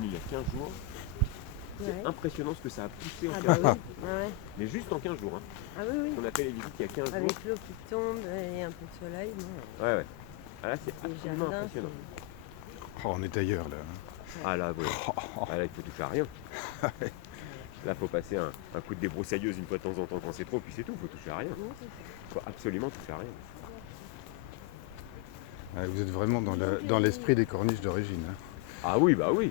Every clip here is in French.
venu il y a 15 jours. C'est impressionnant ce que ça a poussé en 15 bah jours. oui. Ouais. Mais juste en 15 jours. Hein. Ah oui, oui. On a fait les visites il y a 15 jours. Avec l'eau qui tombe et un peu de soleil. Non. Ouais, ouais. Ah, là, c'est Les absolument jardins, impressionnant. Oh, on est ailleurs là. Ah là, oui. Ah, là, il faut toucher à rien. Là, il faut passer un coup de débroussailleuse une fois de temps en temps quand c'est trop, puis c'est tout, il faut toucher à rien. Il faut absolument toucher à rien. Ah, vous êtes vraiment dans l'esprit des corniches d'origine. Hein. Ah oui, bah oui.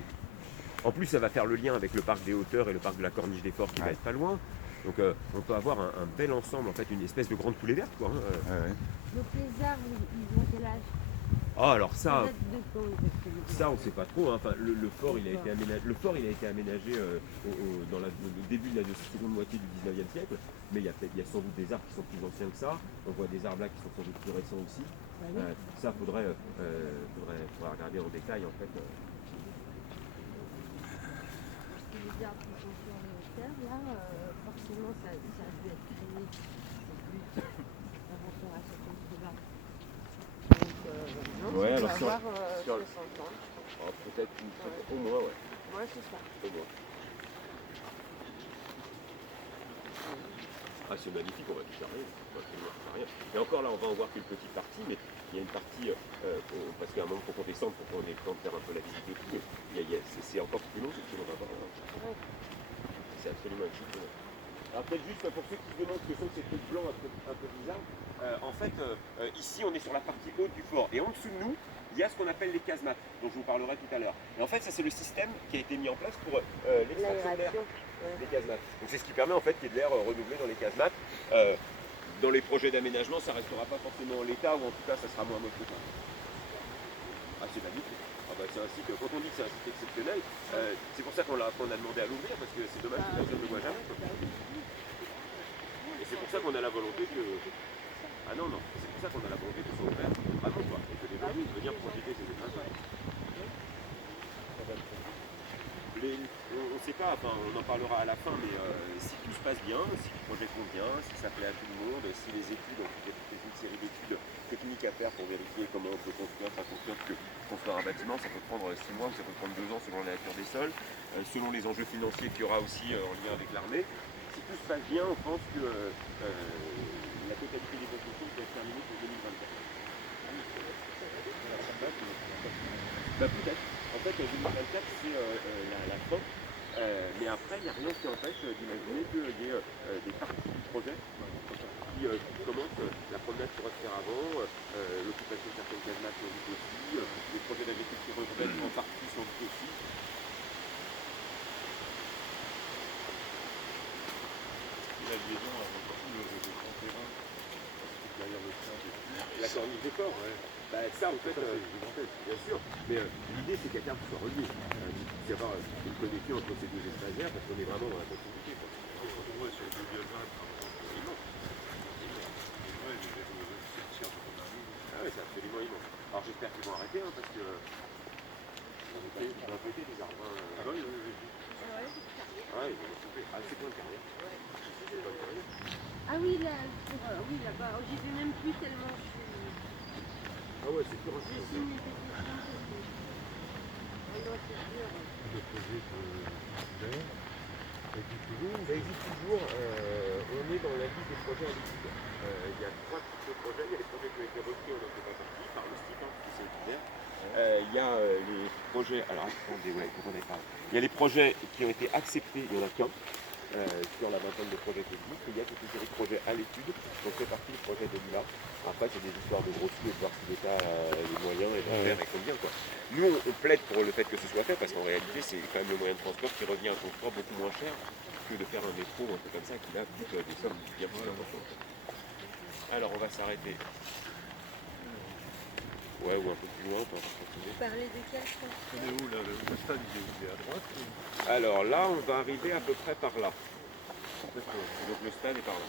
En plus, ça va faire le lien avec le parc des Hauteurs et le parc de la Corniche des Forts qui va être pas loin. Donc on peut avoir un bel ensemble, en fait, une espèce de grande coulée verte. Quoi, hein. Donc les arbres, ils ont quel âge? Ah alors ça, Ça on ne sait pas trop. Hein. Enfin, le fort, il a été aménagé, dans le début de la seconde moitié du 19e siècle. Mais il y a sans doute des arbres qui sont plus anciens que ça. On voit des arbres là qui sont sans doute plus récents aussi. Ça, faudrait regarder en détail, en fait. Les arbres qui sont sur les hauteurs, là, forcément, ça a dû être créé par rapport à cette autre-là. Donc, Ouais, alors ça va avoir 60 ans. Oh, peut-être au moins, ouais. Ouais, c'est ça. Au moins. Ah, c'est magnifique, on va toucher à rien. On va absolument toucher à rien. Et encore là, on va en voir qu'une petite partie, mais il y a une partie, parce qu'à un moment, il faut qu'on descende pour qu'on ait le temps de faire un peu la visite et tout. C'est encore plus long, c'est ce qu'on va voir. C'est absolument exceptionnel. Alors peut-être juste pour ceux qui se demandent ce que sont ces trucs blancs un peu bizarres, en fait, ici, on est sur la partie haute du fort. Et en dessous de nous, il y a ce qu'on appelle les casemates, dont je vous parlerai tout à l'heure. Et en fait, ça, c'est le système qui a été mis en place pour l'extraction d'air. Les casemates. Donc c'est ce qui permet en fait qu'il y ait de l'air renouvelé dans les casemates. Dans les projets d'aménagement, ça ne restera pas forcément en l'état, ou en tout cas ça sera moins moche que ça. Ah, c'est magnifique. Ah, bah, c'est un site, quand on dit que c'est un site exceptionnel, c'est pour ça qu'on a demandé à l'ouvrir, parce que c'est dommage que personne ne le voit jamais. Et c'est pour ça qu'on a la volonté que... Ah non, non, c'est pour ça qu'on a la volonté que ce soit ouvert vraiment, quoi, et que les gens puissent venir profiter de ces espaces. On ne sait pas, enfin, on en parlera à la fin, mais si tout se passe bien, si le projet convient, si ça plaît à tout le monde, si les études, il y a toute une série d'études techniques à faire pour vérifier comment on peut construire un bâtiment, ça peut prendre 6 mois, ça peut prendre 2 ans selon la nature des sols, selon les enjeux financiers qu'il y aura aussi en lien avec l'armée. Si tout se passe bien, on pense que la totalité des constructions peut être terminée pour 2024. Bah peut-être. En fait, 2024, c'est la fin. Mais après, il n'y a rien qui empêche d'imaginer qu'il y ait des parties du projet qui commencent. La promenade pourrait se faire avant, l'occupation de certaines casemates sans doute aussi, les projets d'agriculture urbaine en partie sans doute aussi. La liaison avant tout le grand terrain derrière le train. La corniche des forts, ouais. Bah, ça, en fait, bien sûr. Mais l'idée, c'est qu'à terme, tout soit relié. Il y avoir une connexion entre ces deux espaces verts, parce qu'on est vraiment dans la continuité. Quand on voit sur le diagramme, c'est immense. Ah ouais, c'est absolument immense. Alors j'espère qu'ils vont arrêter, hein, parce que ils vont arrêter les arbres. Ah bah oui, oui, oui. Ouais, ils vont les couper. Ah, c'est plein de carrière. C'est plein de carrière. Ah oui, là, oui, là-bas, j'y vais même plus tellement je suis... Ah ouais, c'est plus rapide. Le projet de Ça existe toujours. On est dans la liste des projets à l'étude. Il y a 3 types de projets. Il y a les projets qui ont été repris, on n'en fait pas partie, par le STIP, parce que c'est étudiant. Il y a les projets. Alors attendez, ouais, vous en avez parlé. Il y a les projets qui ont été acceptés, il n'y en a qu'un. Sur la vingtaine de projets qui existent, il y a toute une série de projets à l'étude, donc c'est parti le projet de Lila. Après, c'est des histoires de gros sous et de voir si l'État a les moyens et de faire et combien, quoi. Nous, on plaide pour le fait que ce soit fait, parce qu'en réalité, c'est quand même le moyen de transport qui revient à construire beaucoup moins cher que de faire un métro ou un truc comme ça qui là coûte des sommes bien plus importantes. Alors, on va s'arrêter. Ouais, ou un peu plus loin, on peut continuer. Vous parlez de quel sens? On est où là? Le stade il est à droite ou... Alors là, on va arriver à peu près par là. Donc le stade est par là.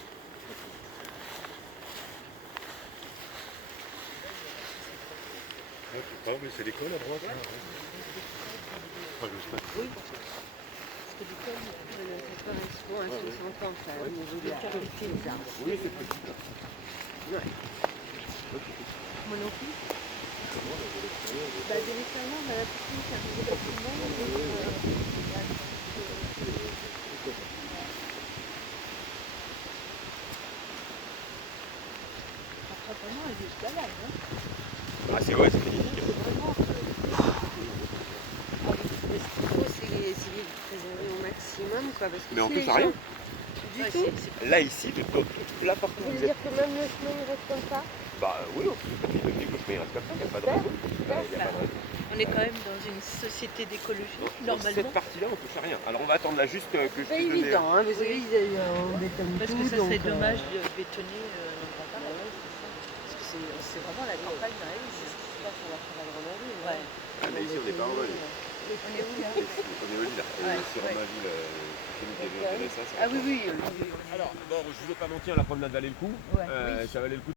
Ah mais c'est l'école à droite là. Pas le stade. Oui. Parce que l'école, ça correspond à 60 ans, ça, au niveau de la qualité des arbres. Oui, c'est petit. Ouais. Moi non plus. Bah, de l'extérieur, la piscine, ça arrive facilement. ouais, c'est magnifique. Vraiment, mais ce qu'il faut, c'est essayer de préserver au maximum, quoi. Parce que Mais on si touche les à rien. gens- Du tout. Là, ici, là partout Vous où voulez vous êtes. dire que même le chemin il reste comme ça? Bah oui, on peut pas dire que le chemin reste comme ça, il n'y a pas de raison. Il y a pas de raison. On est quand même dans une société d'écologie, Donc, normalement. cette partie-là, on touche à rien. Alors on va attendre là juste que je puisse C'est pas donner. évident, hein, parce qu'on bétonne Parce tout. que ça serait donc, dommage de bétonner un endroit pareil. Parce que c'est vraiment la campagne dans la ville. C'est ce qui se passe sur la forêt de Romainville. Ouais. Ah, mais ici, on n'est pas en Rhône. On est où là On est au lit là. Ouais, Sur ouais. ma ville, qui nous avait ça. Ah oui, oui. Alors, bon, je ne veux pas mentir, la promenade valait le coup. Ouais. Ça valait le coup.